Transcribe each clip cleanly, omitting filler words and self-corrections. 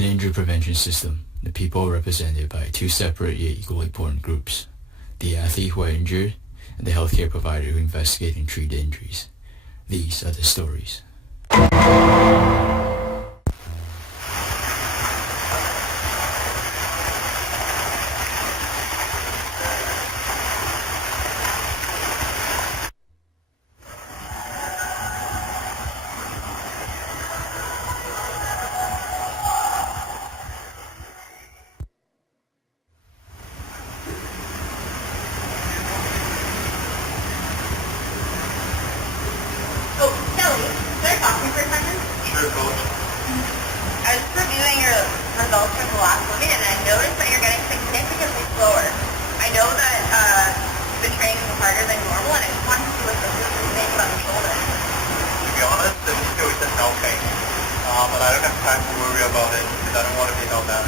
An injury prevention system, the people are represented by two separate yet equally important groups, the athlete who are injured and the healthcare provider who investigate and treat the injuries. These are the stories. Sure, Coach. I was reviewing your results from the last meeting, and I noticed that you're getting significantly slower. I know that you've been training harder than normal, and I just wanted to see what this is saying about the shoulder. To be honest, the issue is just no pain. But I don't have time to worry about it because I don't want to be held down.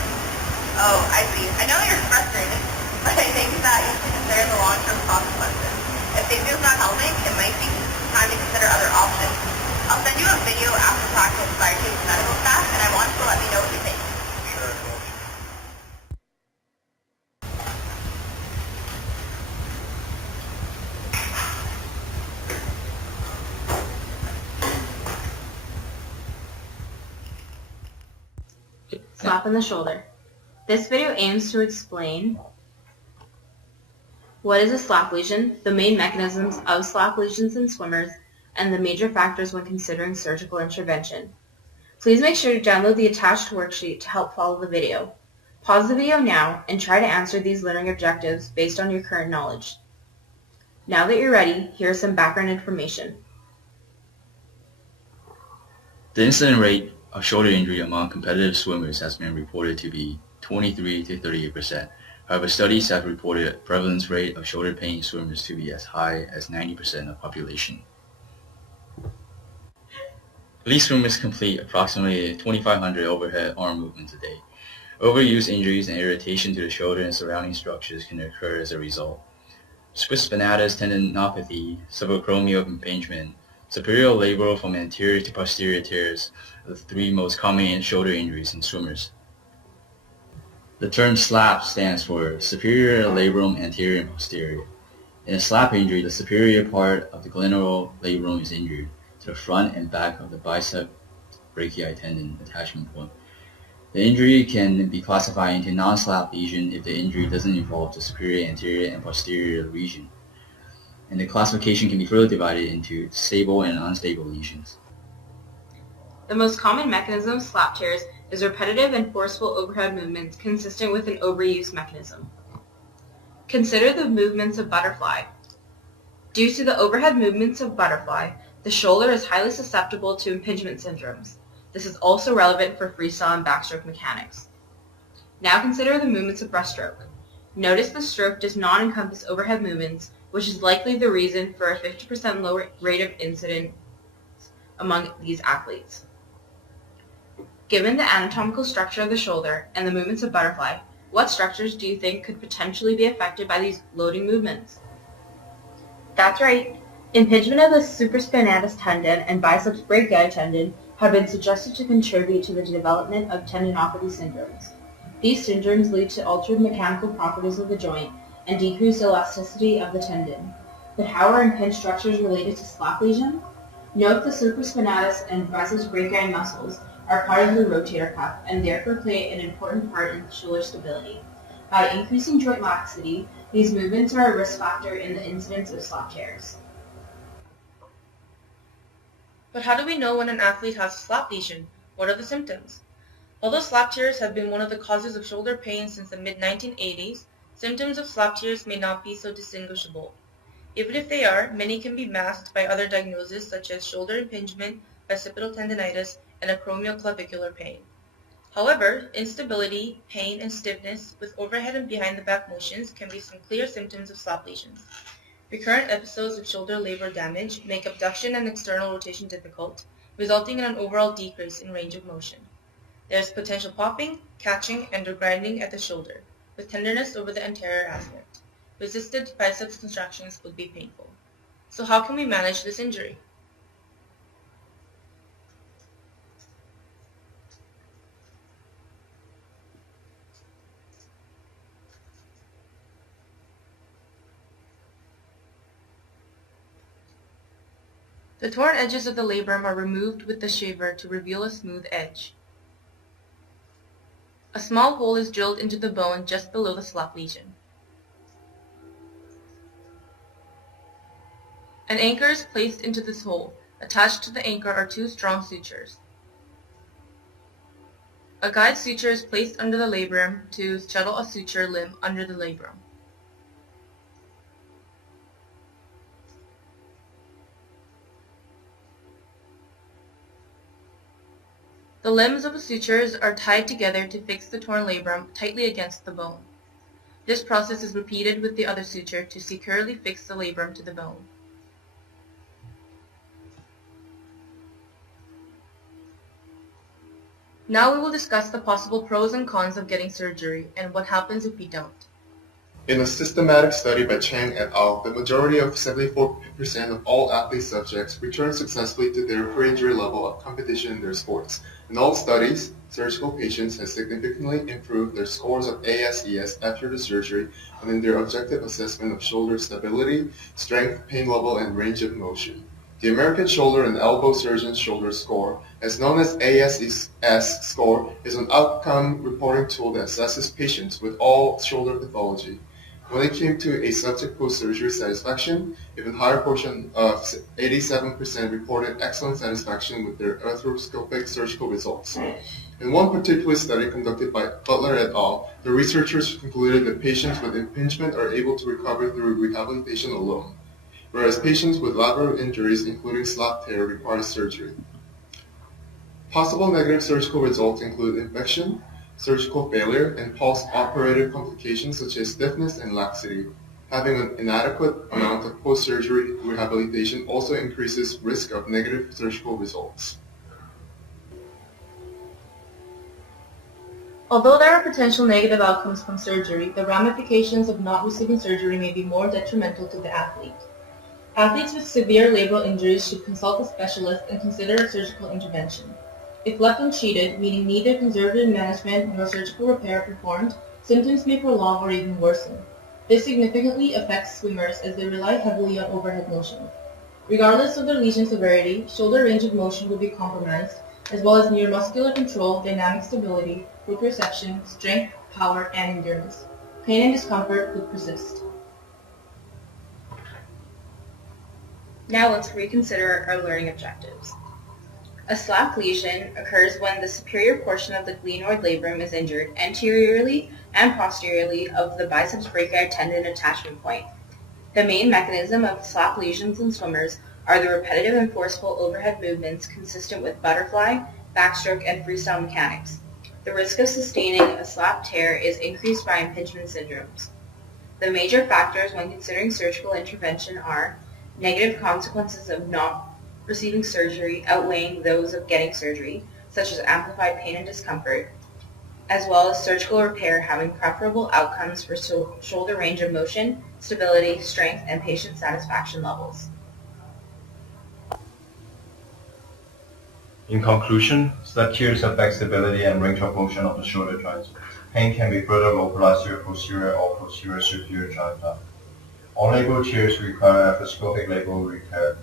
Oh, I see. I know you're frustrated, but I think that you should consider the long-term consequences. If physio is not helping, it might be time to consider other options. I'll send you a video after practice by our team's medical staff, and I want you to let me know what you think. Sure, Coach. SLAPpin the Shoulder. This video aims to explain what is a SLAP lesion, the main mechanisms of SLAP lesions in swimmers, and the major factors when considering surgical intervention. Please make sure to download the attached worksheet to help follow the video. Pause the video now and try to answer these learning objectives based on your current knowledge. Now that you're ready, here is some background information. The incident rate of shoulder injury among competitive swimmers has been reported to be 23 to 38%. However, studies have reported a prevalence rate of shoulder pain in swimmers to be as high as 90% of population. Elite swimmers complete approximately 2,500 overhead arm movements a day. Overuse injuries and irritation to the shoulder and surrounding structures can occur as a result. Supraspinatus tendinopathy, subacromial impingement, superior labral from anterior to posterior tears are the three most common shoulder injuries in swimmers. The term SLAP stands for superior labrum anterior and posterior. In a SLAP injury, the superior part of the glenoid labrum is injured to the front and back of the bicep brachii tendon attachment point. The injury can be classified into non-SLAP lesion if the injury doesn't involve the superior anterior and posterior region. And the classification can be further divided into stable and unstable lesions. The most common mechanism of SLAP tears is repetitive and forceful overhead movements consistent with an overuse mechanism. Consider the movements of butterfly. Due to the overhead movements of butterfly, the shoulder is highly susceptible to impingement syndromes. This is also relevant for freestyle and backstroke mechanics. Now consider the movements of breaststroke. Notice the stroke does not encompass overhead movements, which is likely the reason for a 50% lower rate of incidence among these athletes. Given the anatomical structure of the shoulder and the movements of butterfly, what structures do you think could potentially be affected by these loading movements? That's right. Impingement of the supraspinatus tendon and biceps brachii tendon have been suggested to contribute to the development of tendinopathy syndromes. These syndromes lead to altered mechanical properties of the joint and decreased elasticity of the tendon. But how are impinged structures related to SLAP lesion? Note the supraspinatus and biceps brachii muscles are part of the rotator cuff and therefore play an important part in shoulder stability. By increasing joint laxity, these movements are a risk factor in the incidence of SLAP tears. But how do we know when an athlete has a SLAP lesion? What are the symptoms? Although SLAP tears have been one of the causes of shoulder pain since the mid-1980s, symptoms of SLAP tears may not be so distinguishable. Even if they are, many can be masked by other diagnoses such as shoulder impingement, bicipital tendinitis, and acromioclavicular pain. However, instability, pain, and stiffness with overhead and behind the back motions can be some clear symptoms of SLAP lesions. Recurrent episodes of shoulder labral damage make abduction and external rotation difficult, resulting in an overall decrease in range of motion. There is potential popping, catching, and or grinding at the shoulder, with tenderness over the anterior aspect. Resisted biceps contractions would be painful. So how can we manage this injury? The torn edges of the labrum are removed with the shaver to reveal a smooth edge. A small hole is drilled into the bone just below the SLAP lesion. An anchor is placed into this hole. Attached to the anchor are two strong sutures. A guide suture is placed under the labrum to shuttle a suture limb under the labrum. The limbs of the sutures are tied together to fix the torn labrum tightly against the bone. This process is repeated with the other suture to securely fix the labrum to the bone. Now we will discuss the possible pros and cons of getting surgery and what happens if we don't. In a systematic study by Chang et al., the majority of 74% of all athlete subjects returned successfully to their pre-injury level of competition in their sports. In all studies, surgical patients have significantly improved their scores of ASES after the surgery and in their objective assessment of shoulder stability, strength, pain level, and range of motion. The American Shoulder and Elbow Surgeon's Shoulder Score, as known as ASES score, is an outcome reporting tool that assesses patients with all shoulder pathology. When it came to a subject post-surgery satisfaction, even higher portion of 87% reported excellent satisfaction with their arthroscopic surgical results. In one particular study conducted by Butler et al., the researchers concluded that patients with impingement are able to recover through rehabilitation alone, whereas patients with lateral injuries, including SLAP tear, require surgery. Possible negative surgical results include infection, surgical failure, and post-operative complications such as stiffness and laxity. Having an inadequate amount of post-surgery rehabilitation also increases risk of negative surgical results. Although there are potential negative outcomes from surgery, the ramifications of not receiving surgery may be more detrimental to the athlete. Athletes with severe labral injuries should consult a specialist and consider a surgical intervention. If left untreated, meaning neither conservative management nor surgical repair performed, symptoms may prolong or even worsen. This significantly affects swimmers as they rely heavily on overhead motion. Regardless of their lesion severity, shoulder range of motion will be compromised, as well as neuromuscular control, dynamic stability, proprioception, strength, power, and endurance. Pain and discomfort would persist. Now let's reconsider our learning objectives. A SLAP lesion occurs when the superior portion of the glenoid labrum is injured anteriorly and posteriorly of the biceps brachii tendon attachment point. The main mechanism of SLAP lesions in swimmers are the repetitive and forceful overhead movements consistent with butterfly, backstroke, and freestyle mechanics. The risk of sustaining a SLAP tear is increased by impingement syndromes. The major factors when considering surgical intervention are negative consequences of not receiving surgery outweighing those of getting surgery, such as amplified pain and discomfort, as well as surgical repair having preferable outcomes for shoulder range of motion, stability, strength, and patient satisfaction levels. In conclusion, SLAP tears affect stability and range of motion of the shoulder joints. Pain can be further localized to your posterior or posterior superior joint. All labral tears require arthroscopic labral repair.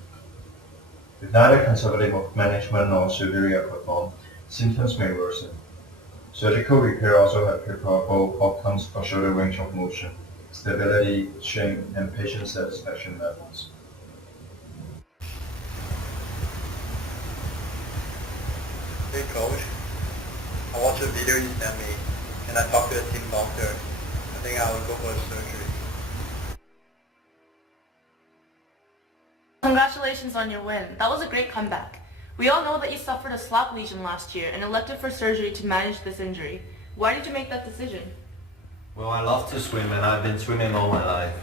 If neither conservative management nor surgery are performed, symptoms may worsen. Surgical repair also has preferable outcomes for shoulder range of motion, stability, strength, and patient satisfaction levels. Hey coach, I watched a video you sent me and I talked to a team doctor. I think I will go for surgery. Congratulations on your win. That was a great comeback. We all know that you suffered a SLAP lesion last year and elected for surgery to manage this injury. Why did you make that decision? Well, I love to swim and I've been swimming all my life.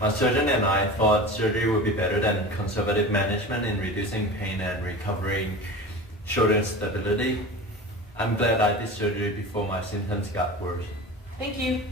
My surgeon and I thought surgery would be better than conservative management in reducing pain and recovering shoulder stability. I'm glad I did surgery before my symptoms got worse. Thank you.